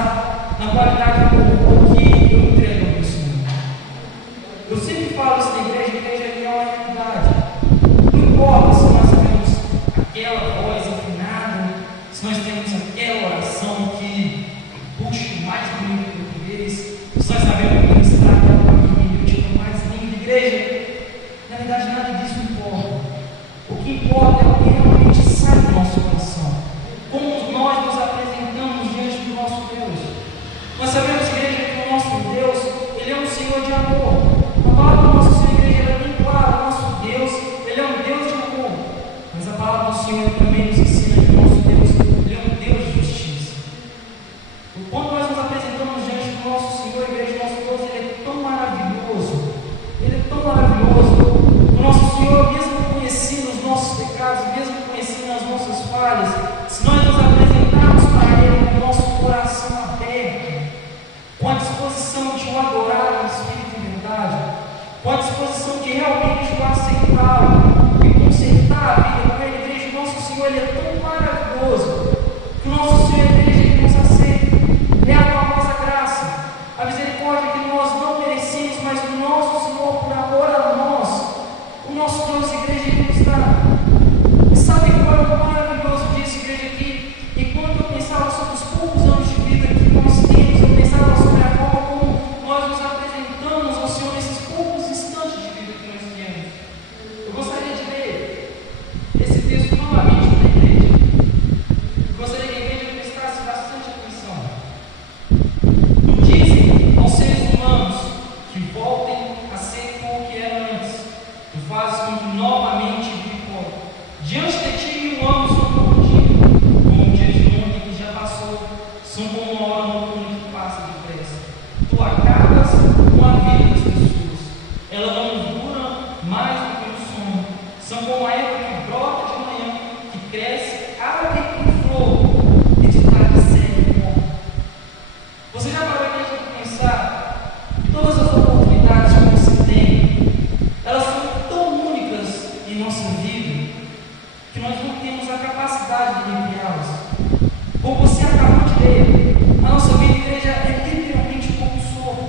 pensar na qualidade do louvor que eu entrego para o Senhor. Eu sempre falo isso na igreja, a igreja é uma realidade. Não importa se nós temos aquela voz afinada, se nós temos aquela oração que puxa mais bonito do português, se nós sabemos ministrar o tipo mais lindo de igreja. Na verdade, nada disso importa. O que importa é o que realmente sai do nosso coração. Como nós nos apresentamos diante do nosso Deus. Nós sabemos, igreja, que o nosso Deus, Ele é um Senhor de amor. A palavra do nosso Senhor, igreja, é bem clara. O nosso Deus, Ele é um Deus de amor. Mas a palavra do Senhor também nos ensina que o nosso Deus, Ele é um Deus de justiça. Quando nós nos apresentamos diante do nosso Senhor, igreja, o nosso Deus, Ele é tão maravilhoso. Ele é tão maravilhoso. O nosso Senhor, mesmo conhecendo os nossos pecados, mesmo conhecendo as nossas falhas, se nós nos apresentarmos para Ele com o nosso coração aberto, com a disposição de o adorar em espírito e verdade, com a disposição de realmente o aceitá-lo e consertar a vida com Ele, igreja, o nosso Senhor, Ele é tão maravilhoso, que o nosso Senhor, igreja, Ele nos aceita. É a famosa graça, a misericórdia que nós não merecemos, mas o nosso Senhor, por amor a nós, o nosso Deus, igreja, Ele nos dá. E sabe qual é o maravilhoso disso, igreja, aqui? Enquanto eu pensava sobre os poucos anos de vida que nós temos, eu pensava sobre a forma como nós nos apresentamos ao Senhor nesses poucos instantes de vida que nós temos. Eu gostaria de ler esse texto novamente para a igreja. Eu gostaria que a igreja prestasse bastante atenção. Não dizem aos seres humanos que voltem a ser como que era antes. Tu fazes com que novamente vivam. Diante de ti 1000 anos são como um dia, como um dia de ontem que já passou, são como uma hora noturna que passa depressa. Tu acabas com a vida das pessoas, ela não dura mais do que o sono. São como a erva que brota de manhã, que cresce, abre em flor, e de tarde segue e morre. Você já parou aqui para pensar que todas as oportunidades que você tem, elas são tão únicas em nossa vida, que nós não temos a capacidade de recriá-las. Como você acabou de ler, a nossa vida, igreja, é literalmente como um sopro.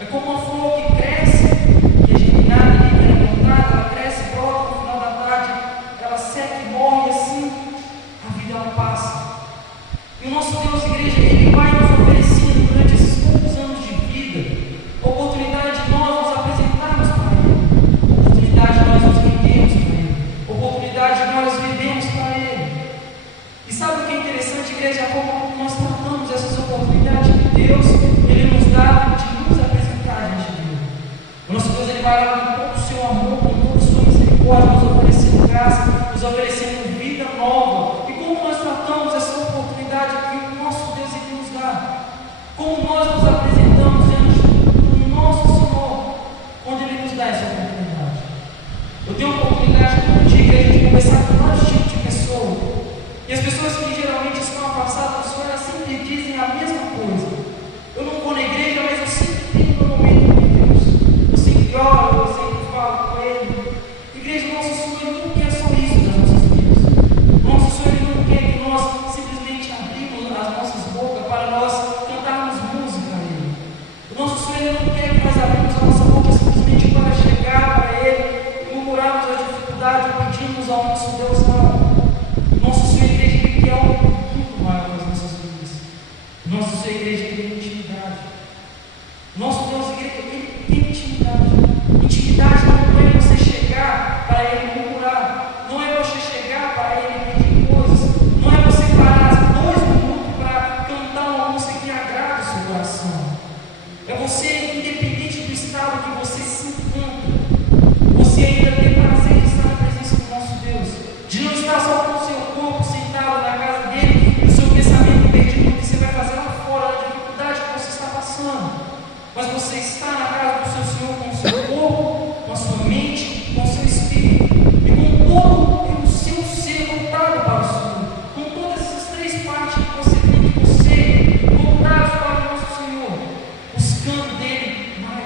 É como uma flor que cresce, que é germinada, que é plantada, ela cresce, brota no final da tarde, ela seca e morre, e assim a vida ela passa. E o nosso Deus, igreja, Ele vai nos oferecendo durante esses poucos anos de vida a oportunidade de nós nos apresentarmos para Ele, a oportunidade de nós nos rendermos para Ele, a oportunidade de nós vivemos para Ele. E sabe o que é interessante, igreja? A forma como nós tratamos essas oportunidades que Deus, Ele nos dá de nos apresentar diante de Deus. O nosso Deus, Ele vai lá com todo o seu amor, com toda a sua misericórdia, nos oferecendo graça, nos oferecendo vida nova. E como nós tratamos essa oportunidade que o nosso Deus, Ele nos dá? Como nós nos apresentamos diante do nosso Senhor quando Ele nos dá essa oportunidade? Eu tenho a oportunidade todo dia, igreja, de conversar com vários tipos de pessoas. E as pessoas que geralmente estão afastadas do Senhor, elas sempre dizem a mesma coisa. Eu não vou na igreja, mas eu sempre tenho meu momento com Deus. Eu sempre oro, eu sempre falo com Ele. Igreja, o nosso Senhor, Ele não quer só isso das nossas vidas. O nosso Senhor, Ele não quer que nós simplesmente abrimos as nossas bocas para nós cantarmos música a Ele. O nosso Senhor, Ele não quer que nós abrimos a nossa boca simplesmente para chegar para Ele e murmurarmos a dificuldade e pedirmos ao nosso Deus, não. Nosso Senhor, igreja, Ele quer algo muito maior nas nossas vidas. Nosso Senhor, igreja, Ele tem intimidade. Nosso Deus, igreja, Ele tem intimidade. Intimidade não é você chegar para Ele murmurar, não é você chegar para Ele pedir coisas, não é você parar 2 minutos para cantar uma música que agrada o seu coração. É você, independente do estado que você se encontra, você ainda tem prazer de estar na presença do nosso Deus, de não estar só com o seu corpo sentado na casa dele e o seu pensamento perdido no que você vai fazer lá fora, na dificuldade que você está passando. Mas você está na casa do seu Senhor com o seu corpo, com a sua mente, com o seu espírito e com todo o seu ser voltado para o Senhor, com todas essas 3 partes que você tem de você voltados para o nosso Senhor, buscando dele mais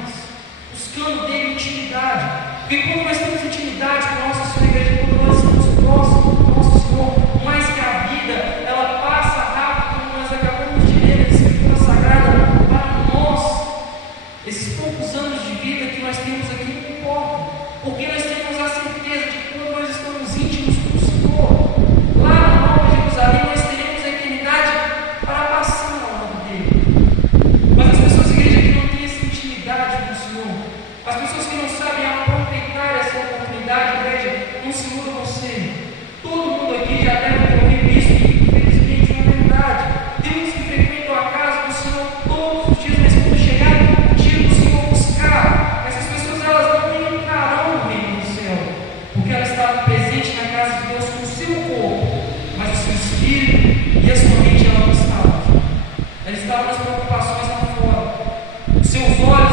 mas estavam nas preocupações lá fora. Os seus olhos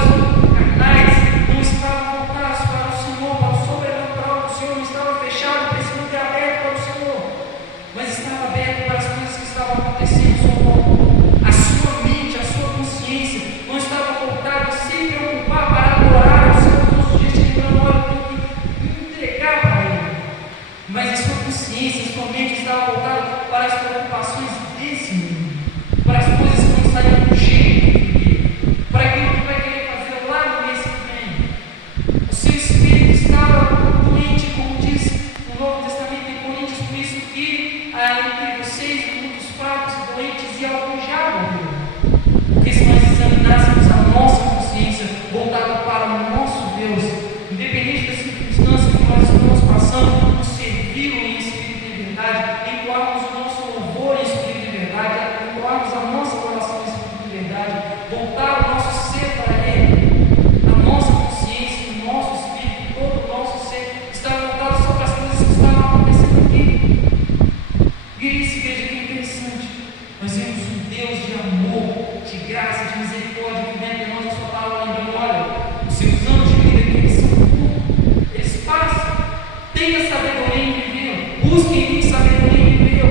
carnais não estavam voltados para o Senhor, para o sobrenatural do Senhor, não estava fechado, precisando ter aberto para o Senhor, mas estava aberto para as coisas que estavam acontecendo ao seu volta. A sua mente, a sua consciência não estava voltada a se preocupar para adorar o Senhor todos os dias, lembrando: olha, eu tenho que me entregar para Ele. Mas a sua consciência, a sua mente estava voltada para as preocupações desse mundo, para as coisas que não estariam no jeito de viver, para aquilo que vai querer fazer lá no mês que vem. O seu espírito estava doente, como diz no Novo Testamento em Coríntios, por isso que entre vocês muitos fracos e doentes e alguns já morreram. Porque se nós examinássemos a nossa consciência voltada para o nosso Deus, independente das circunstâncias que nós estamos passando, servi-lo em espírito e verdade, entoarmos o nosso louvor em espírito e verdade, entoarmos a nossa oração em espírito e verdade, voltar o nosso ser para Ele, a nossa consciência, o nosso espírito, todo o nosso ser está voltado só para as coisas que estavam acontecendo aqui. E isso, veja que interessante, nós vemos um Deus de amor, de graça, de misericórdia, que vem até nós a sua palavra, lembrando: olha, os seus anos de vida que eles são curtos, eles passam. Tenha sabedoria em viver, busque em mim sabedoria em viver.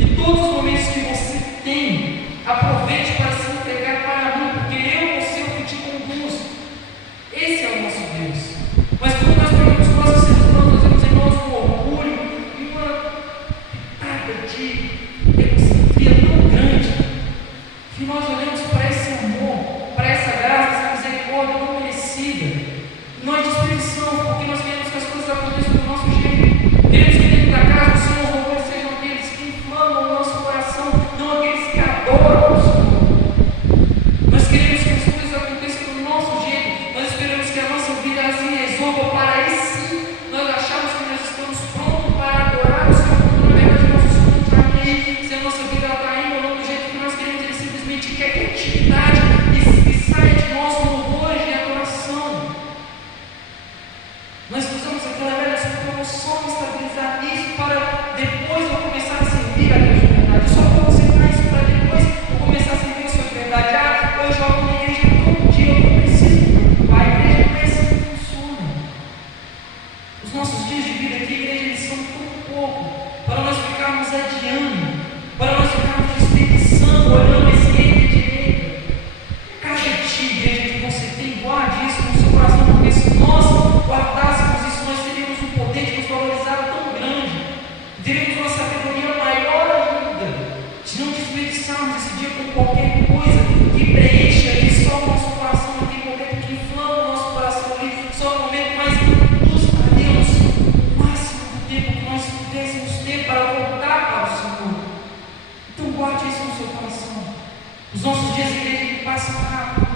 E todos os momentos que você tem, aproveite para se entregar para mim, porque eu vou ser o que te conduz. Esse é o nosso Deus. Mas quando nós pegamos os nossos seres humanos, nós vemos em nós um orgulho e uma pitada de egocentria tão grande, que nós olhamos para esse amor, para essa graça, essa misericórdia não merecida. Nós desperdiçamos porque nós queremos que as coisas aconteçam do nosso jeito. Queremos que dentro da casa do Senhor os louvores sejam aqueles que inflamam o nosso coração, não aqueles que adoram o Senhor. Nós queremos que as coisas aconteçam do nosso jeito. Nós esperamos que a nossa vida se resolva para aí sim nós achamos que nós estamos prontos para adorar o Senhor, quando na verdade o nosso Senhor não está nem. Se a nossa vida está indo ou não do jeito que nós queremos, Ele simplesmente quer que a intimidade e saia de nós louvores de adoração. Nós usamos aquela velha expressão: só estabilizar isso para depois eu começar a servir a Deus de verdade. Eu só vou aceitar isso para depois eu começar a servir o Senhor de verdade. Ah, eu jogo na igreja todo dia, eu não preciso me preocupar. A igreja não é assim que funciona. Os nossos dias de vida aqui, igreja, eles são tão pouco para nós ficarmos adiando, para nós ficarmos desperdiçando, olhando esse e direita. Cada dia, igreja, que você tem, guarde isso no seu coração, porque se nós guardássemos isso, nós teríamos um poder de nos valorizar tão grande, teríamos uma sabedoria maior ainda, se não desperdiçarmos esse dia com qualquer coisa que preencha ali só o nosso coração, naquele momento que inflama o nosso coração ali, só o momento mais buscaríamos o máximo do tempo que nós pudéssemos ter para voltar para o Senhor. Então guarde isso no seu coração. Os nossos dias de igreja passam rápido.